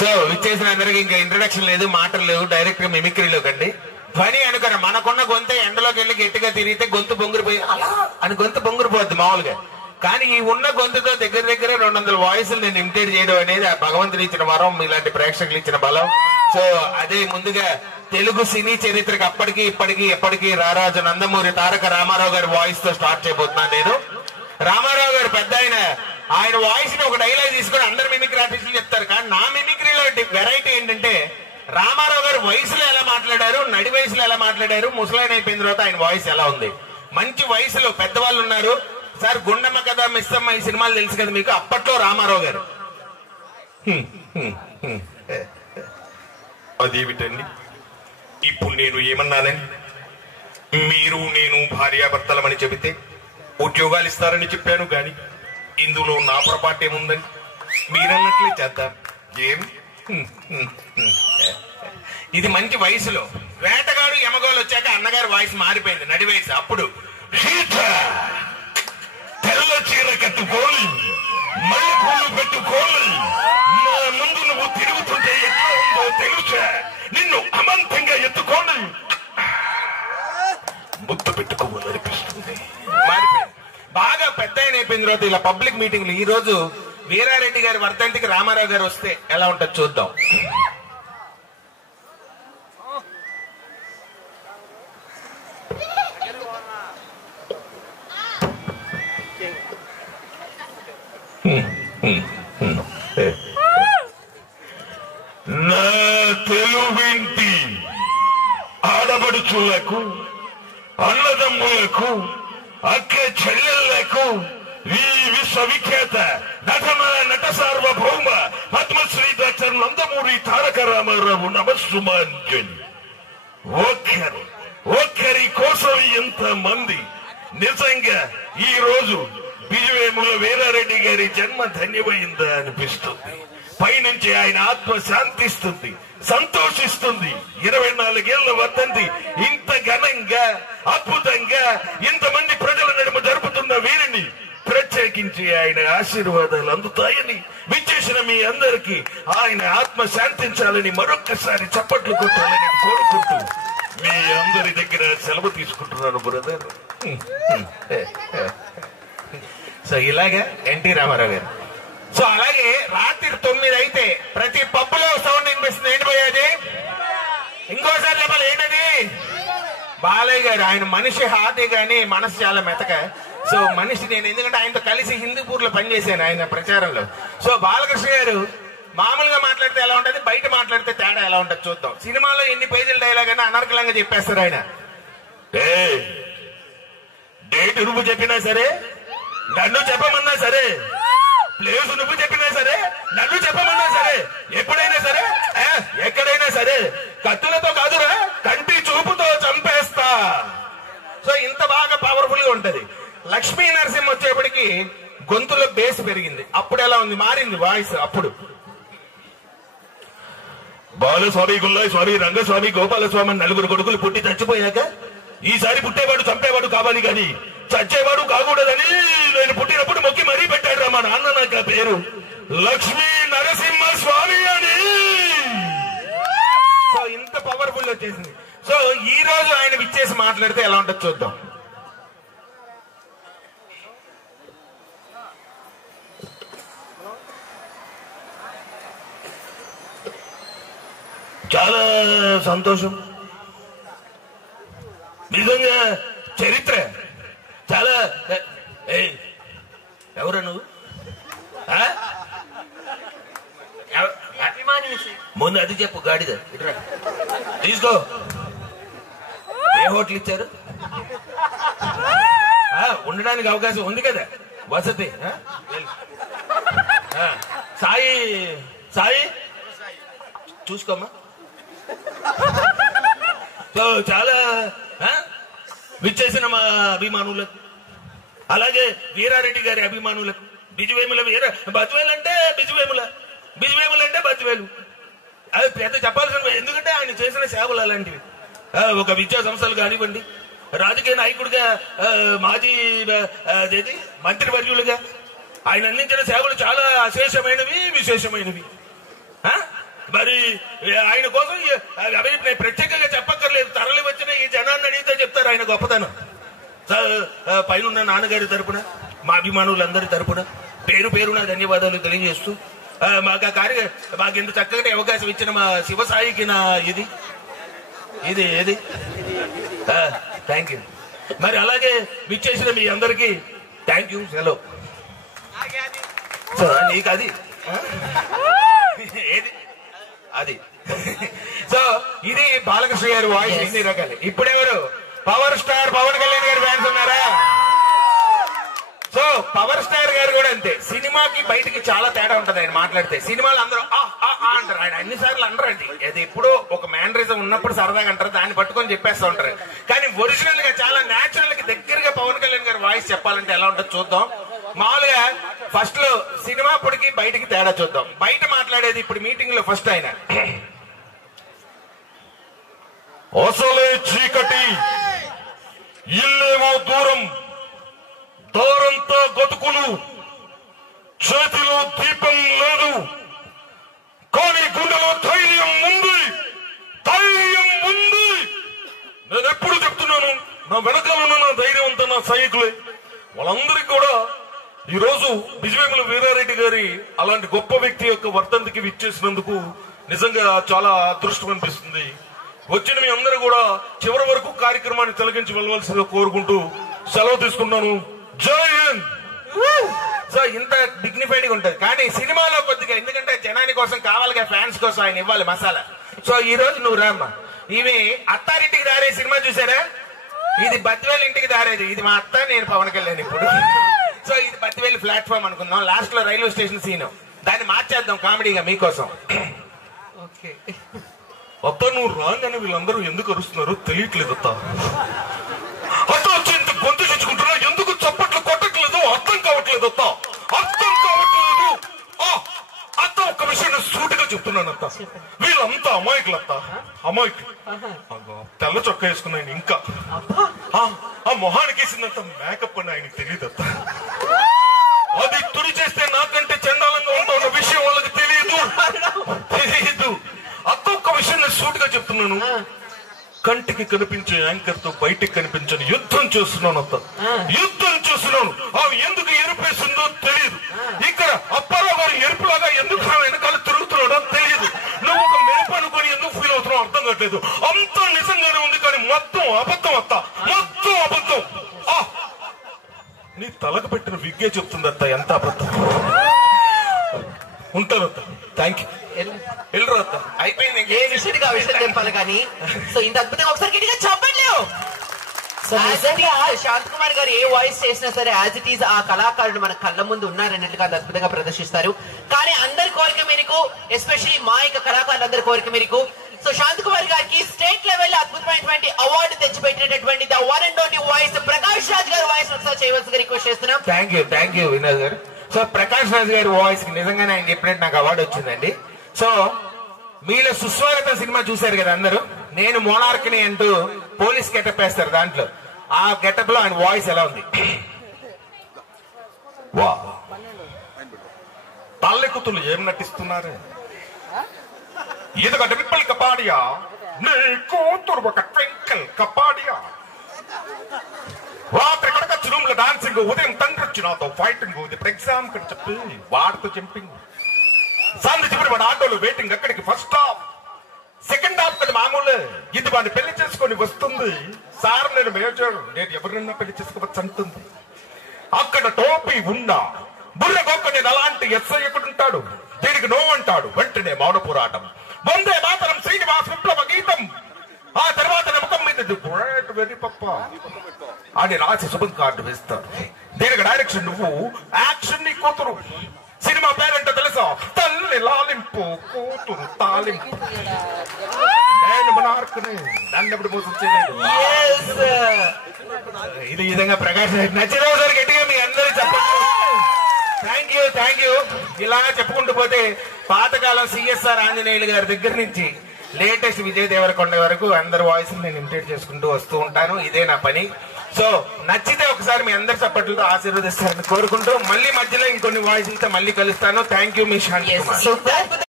So ఇచ్చేసిన అందరికి ఇంకా ఇంట్రడక్షన్ లేదు, మాటలు లేవు, డైరెక్ట్ గా మిమిక్రీలో కండి. ధ్వని అనుకున్న మనకున్న గొంతే ఎండలోకి వెళ్ళి గట్టిగా తిరిగితే గొంతు బొంగురిపోయి అలా అని గొంతు బొంగురిపోద్ది మామూలుగా. కానీ ఈ ఉన్న గొంతుతో దగ్గర 200 వాయిస్లు నేను ఇమిటేట్ చేయడం అనేది ఆ భగవంతుడు ఇచ్చిన వరం, ఇలాంటి ప్రేక్షకులు ఇచ్చిన బలం. సో అదే ముందుగా తెలుగు సినీ చరిత్రకి అప్పటికి ఇప్పటికి ఎప్పటికీ రారాజు నందమూరి తారక రామారావు గారి వాయిస్ తో స్టార్ట్ చేయబోతున్నాను నేను. రామారావు గారు పెద్ద ఆయన వాయిస్ ని ఒక డైలాగ్ తీసుకొని అందరు మిమిక్రీ ఆర్టిస్టులు చెప్తారు. కానీ నా మిమిక్రీలో వెరైటీ ఏంటంటే రామారావు గారు వయసులో ఎలా మాట్లాడారు, నడి వయసులో ఎలా మాట్లాడారు, ముసలాయన అయిపోయిన తర్వాత ఆయన వాయిస్ ఎలా ఉంది. మంచి వయసులో పెద్దవాళ్ళు ఉన్నారు సార్. గుండమ్మ కథ, మిస్సమ్మ ఈ సినిమాలు తెలుసు కదా మీకు. అప్పట్లో రామారావు గారు అదేమిటండి ఇప్పుడు నేను ఏమన్నానని, మీరు నేను భార్యాభర్తలమని చెబితే ఉద్యోగాలు ఇస్తారని చెప్పాను. కానీ ఇందులో నా పొరపాటు ఏముందని మీరన్నట్లే చేద్దాం. ఏం ఇది మంచి వయసులో. వేటగాడు యమగోలు వచ్చాక అన్నగారి వాయిస్ మారిపోయింది, నడి వయసు. అప్పుడు తెల్ల చీర కట్టుకోని మల్లె పూలు పెట్టుకోని నా ముందు నువ్వు తిరుగుతుంటే ఎట్లా ఉందో తెలుసా, నిన్ను అమంతంగా ఎత్తుకోని ముద్దు పెట్టుకోవాలనిపిస్తుంది. మారిపోయింది. బాగా పెద్ద అయిపోయిన తర్వాత ఇలా పబ్లిక్ మీటింగ్లు. ఈ రోజు వీరారెడ్డి గారి వర్ధంతికి రామారావు గారు వస్తే ఎలా ఉంటుందో చూద్దాం. నా తెలువింటి ఆడబడుచులకు, అన్నదమ్ములకు, అక్క చెల్లెళ్లకు ఈ విశ్వవిఖ్యాత నట సార్వభౌమ పద్మశ్రీ డాక్టర్ నందమూరి తారక రామారావు నమస్సుమాంజలి. ఒక్కరి కోసం ఎంత మంది. నిజంగా ఈ రోజు బిజువేముల వీరారెడ్డి గారి జన్మ ధన్యమైందా అనిపిస్తుంది. పైనుంచి ఆయన ఆత్మ శాంతిస్తుంది, సంతోషిస్తుంది. 24 ఏళ్ల వర్ధంతి ఇంత ఘనంగా, అద్భుతంగా ఇంతమంది ప్రజల నడుమ జరుపుతున్న వీరిని ప్రత్యేకించి ఆయన ఆశీర్వాదాలు అందుతాయని విచ్చేసిన మీ అందరికీ ఆయన ఆత్మ శాంతించాలని మరొక్కసారి చప్పట్లు కొట్టాలని కోరుకుంటూ మీ అందరి దగ్గర సెలవు తీసుకుంటున్నాను బ్రదర్. సో ఇలాగా ఎన్టీ రామారావు గారు. సో అలాగే రాత్రి 9 అయితే ప్రతి పబ్బులో సౌండ్ వినిపిస్తుంది. ఏంటి పోయేది? ఇంకోసారి చెప్పాలి ఏంటది? బాలయ్య గారు. ఆయన మనిషి హార్ట్ గాని మనసు చాలా మెతక. సో మనిషి నేను ఎందుకంటే ఆయనతో కలిసి హిందూపూర్ లో పనిచేశాను ఆయన ప్రచారంలో. సో బాలకృష్ణ గారు మామూలుగా మాట్లాడితే ఎలా ఉంటది, బయట మాట్లాడితే తేడా ఎలా ఉంటది చూద్దాం. సినిమాలో ఎన్ని పేజీల డైలాగ్ అయినా అనర్గళంగా చెప్పేస్తారు ఆయన. డేట్ నువ్వు చెప్పినా సరే, నన్ను చెప్పమన్నా సరే, ప్లేస్ నువ్వు చెప్పినా సరే, నన్ను చెప్పమన్నా సరే, ఎప్పుడైనా సరే, ఎక్కడైనా సరే కత్తులతో కాదురా కంటి చూపుతో చంపేస్తా. సో ఇంత బాగా పవర్ఫుల్ గా ఉంటది. లక్ష్మీ నరసింహ వచ్చేప్పటికి గొంతులో బేస్ పెరిగింది. అప్పుడు ఎలా ఉంది, మారింది వాయిస్. అప్పుడు బాలస్వామి, గుల్లాయి స్వామి, రంగస్వామి, గోపాలస్వామి 4 కొడుకులు పుట్టి చచ్చిపోయాక ఈసారి పుట్టేవాడు చంపేవాడు కావాలి కానీ చచ్చేవాడు కాకూడదని నేను పుట్టినప్పుడు మొక్కి మరీ పెట్టాడు రా మా నాన్న నాకు ఆ పేరు లక్ష్మీ నరసింహ స్వామి అని. సో ఇంత పవర్ఫుల్ వచ్చేసింది. సో ఈ రోజు ఆయన విచ్చేసి మాట్లాడితే ఎలా ఉంటుందో చూద్దాం. చాలా సంతోషం. నిజంగా చరిత్ర చాలా. ఎవరు నువ్వు? ముందు అది చెప్పు. గాడిద తీసుకో. ఏ హోటల్ ఇచ్చారు? ఉండడానికి అవకాశం ఉంది కదా, వసతి. సాయి సాయి చూసుకోమ్మా. సో చాలా విచ్చేసిన మా అభిమానులకు, అలాగే వీరారెడ్డి గారి అభిమానులకు, బిజువేముల బజ్వేలు అంటే బిజువేముల, బిజువేములు అంటే బజ్వేలు. అది పెద్ద చెప్పాల్సిన, ఎందుకంటే ఆయన చేసిన సేవలు అలాంటివి. ఒక విద్యా సంస్థలు కానివ్వండి, రాజకీయ నాయకుడిగా, మాజీ మంత్రివర్యులుగా ఆయన అందించిన సేవలు చాలా అశేషమైనవి, విశేషమైనవి. మరి ఆయన కోసం అవి నేను ప్రత్యేకంగా చెప్పక్కర్లేదు, తరలి వచ్చిన ఈ జనాన్ని అడిగితే చెప్తారు ఆయన గొప్పతనం. పైన ఉన్న నాన్నగారి తరపున, మా అభిమానులందరి తరపున పేరు పేరున ధన్యవాదాలు తెలియజేస్తూ మాకు ఇంత చక్కగా అవకాశం ఇచ్చిన మా శివసాయికి నా ఇది థ్యాంక్ యూ. మరి అలాగే విచ్చేసిన మీ అందరికీ థ్యాంక్ యూ. సెలవు. నీకు అది ఏది అది. సో ఇది బాలకృష్ణ గారి వాయిస్ ఎన్ని రకాలు. ఇప్పుడెవరు పవర్ స్టార్ పవన్ కళ్యాణ్ గారి ఫ్యాన్స్ ఉన్నారా? సో పవర్ స్టార్ గారు కూడా అంతే. సినిమాకి బయటికి చాలా తేడా ఉంటది. ఆయన మాట్లాడితే సినిమాలు అందరూ అంటారు, ఆయన అన్నిసార్లు అనరండి. అది ఎప్పుడో ఒక మ్యానరిజం ఉన్నప్పుడు సరదాగా అంటారు, దాన్ని పట్టుకొని చెప్పేస్తూ ఉంటారు. కానీ ఒరిజినల్ గా చాలా న్యాచురల్ గా దగ్గరగా పవన్ కళ్యాణ్ గారి వాయిస్ చెప్పాలంటే ఎలా ఉంటుందో చూద్దాం. మామూలుగా ఫస్ట్ లో సినిమా పొడికి బయటికి తేడా చూద్దాం. బయట మాట్లాడేది ఇప్పుడు మీటింగ్ లో ఫస్ట్ ఆయన అసలే చీకటి ఇల్లేమో దూరం, దారంతా గతుకులు, చేతిలో దీపం లేదు, కానీ గుండెలో ధైర్యం ఉంది. నేను ఎప్పుడు చెప్తున్నాను, నా వెనకాల ఉన్న నా ధైర్యం అంతా నా సైనికులే. వాళ్ళందరికీ కూడా ఈ రోజు బిజివేముల వీరారెడ్డి గారి అలాంటి గొప్ప వ్యక్తి యొక్క వర్ధంతికి విచ్చేసినందుకు నిజంగా చాలా అదృష్టం అనిపిస్తుంది. వచ్చిన మీ అందరూ కూడా చివరి వరకు కార్యక్రమాన్ని తిలకించి వెళ్ళవలసిందిగా కోరుకుంటూ సెలవు తీసుకున్నాను. జై హింద్. సో ఇంత డిగ్నిఫైడ్ గా ఉంటది. కానీ సినిమాలో కొద్దిగా, ఎందుకంటే జనాని కోసం కావాలిగా, ఫ్యాన్స్ కోసం ఆయన ఇవ్వాలి మసాలా. సో ఈ రోజు నువ్వు రామ్మా. ఇవి అత్తారింటికి దారే సినిమా చూసారా? ఇది బద్వేలు ఇంటికి దారేది. ఇది మా అత్త, నేను పవన్ కళ్యాణ్ ఇప్పుడు. సో ఇది బద్వేలు ప్లాట్ఫామ్ అనుకుందాం. లాస్ట్ లో రైల్వే స్టేషన్ సీన్, దాన్ని మార్చేద్దాం కామెడీగా మీకోసం. ఓకే అత్త, నువ్వు రాగానే వీళ్ళందరూ ఎందుకు అరుస్తున్నారో తెలియట్లేదు అత్త. అత్త వచ్చి ఇంత గొంతు తెచ్చుకుంటున్నా, ఎందుకు చప్పట్లు కొట్టట్లేదు అర్థం కావట్లేదు అత్త, అర్థం కావట్లేదు. అత్త ఒక్క విషయం సూటిగా చెప్తున్నాను అత్త, వీళ్ళంతా అమాయకులు అత్త, అమాయకులు. తెల్ల చొక్కా వేసుకున్నాయని ఇంకా ఆ మొహానికి వేసిందంత మేకప్ అని ఆయనకి తెలియదు అత్త. అది తుడి చేస్తే నాకంటే చండాలంగా ఉంటాఉన్న విషయం వాళ్ళకి తెలియదు. అత్త ఒక్క విషయం నేను సూటిగా చెప్తున్నాను, కంటికి కనిపించే యాంకర్ తో బయటికి కనిపించని యుద్ధం చేస్తున్నాను అత్త, యుద్ధం చేస్తున్నాను. ఆమె ఎందుకు ఎరుపేసిందో తెలియదు. ఇక్కడ అప్పారావు గారు ఎరుపులాగా ఎందుకు వెనకాల తిరుగుతున్నాడో తెలియదు. నువ్వు ఒక మెరుపు అనుకొని ఎందుకు ఫీల్ అవుతున్నావు అర్థం కావట్లేదు. అంతా నిజంగానే ఉంది, కానీ మొత్తం అబద్ధం అత్త, మొత్తం అబద్ధం. నీ తలకు పెట్టిన విగ్గే చెప్తుంది అత్త ఎంత అబద్ధం. ఉంటాను అత్త. Thank you. అయిపోయింది. ఏ విషయానికి ఆ విషయం చెప్పాలి కానీ. సో ఇంత అద్భుతంగా ఒకసారి గట్టిగా చెప్పట్లేవు. శాంత్ కుమార్ గారు ఏ వాయిస్ చేసినా సరే యాజ్ ఇట్ ఈజ్ ఆ కళాకారుడు మన కళ్ళ ముందు ఉన్నారన్నట్టుగా అద్భుతంగా ప్రదర్శిస్తారు. కానీ అందరి కోరిక మేరకు, ఎస్పెషల్లీ మా యొక్క కళాకారులందరి కోరిక మేరకు, సో శాంత్ కుమార్ గారికి స్టేట్ లెవెల్ అద్భుతమైనటువంటి అవార్డు తెచ్చిపెట్టినటువంటి the one and only voice Prakash Raj గారి వాయిస్ ఒకసారి చేయవలసిందిగా రిక్వెస్ట్ చేస్తున్నాం. థ్యాంక్ యూ వినోద్ గారు. సో ప్రకాష్ రాజ్ గారి వాయిస్ కి నిజంగానే ఆయన చెప్పినట్టు నాకు అవార్డు వచ్చిందండి. సో మీలో సుస్వాగతం సినిమా చూశారు కదా అందరూ. నేను మోనార్క్ని అంటూ పోలీస్ గెటప్ వేస్తారు, దాంట్లో ఆ గెటప్ లో ఆయన వాయిస్ ఎలా ఉంది. వా తల్లెక్కుతులు ఏం నటిస్తున్నారు. ఇదొక డింపుల్ కపాడియా, నీ కూతురు ఒక ట్వింకిల్ కపాడియా. రాత్రి కడకొచ్చి రూమ్ లో డాన్సింగ్, ఉదయం తండ్రి వచ్చి నాతో ఫైటింగ్, ఇప్పుడు ఎగ్జామ్ కని చెప్పి వాడితో జంపింగ్, సంది చివరి వాడు ఆటోలో వెయిటింగ్, అక్కడికి ఫస్ట్ హాఫ్ సెకండ్ హాఫ్ కదా మామూలు. ఇది వాడిని పెళ్లి చేసుకొని వస్తుంది, సార్ నేను మేజర్, నేను ఎవరినన్నా పెళ్లి చేసుకోవచ్చు అంటుంది. అక్కడ టోపీ ఉన్నా బుర్ర గొక్క, నేను అలాంటి ఎస్ఐ ఎక్కడుంటాడు, దీనికి నో అంటాడు. వెంటనే మౌన పోరాటం, వందే మాతరం శ్రీనివాస్ విప్లవ గీతం. ఆ తర్వాత నమ్మకం మీద వెర్రి పప్ప అని రాసి శుభం కార్డు వేస్తాడు. దీనికి డైరెక్షన్ నువ్వు, యాక్షన్ నీ కూతురు. సినిమా పేరంటే తెలుసా, తల్లి లాలింపు కూతురు తాలింపు. నేను మనార్క్ని, నన్ను ఎప్పుడు మోసం చేయలేదు. ఇది విధంగా ప్రకాష్ నచ్చిన సార్ గట్టిగా మీ అందరూ చెప్పండి. Thank you. ఇలా చెప్పుకుంటూ పోతే పాతకాలం సిఎస్ఆర్ ఆంజనేయులు గారి దగ్గర నుంచి లేటెస్ట్ విజయ్ దేవరకొండ వరకు అందరి వాయిస్ నేను ఇమిటేట్ చేసుకుంటూ వస్తూ ఉంటాను. ఇదే నా పని. సో నచ్చితే ఒకసారి మీ అందరి సపోర్టులతో ఆశీర్వదిస్తారని కోరుకుంటూ మళ్ళీ మధ్యలో ఇంకొన్ని వాయిస్లతో మళ్ళీ కలుస్తాను. Thank you me Shanti Kumar.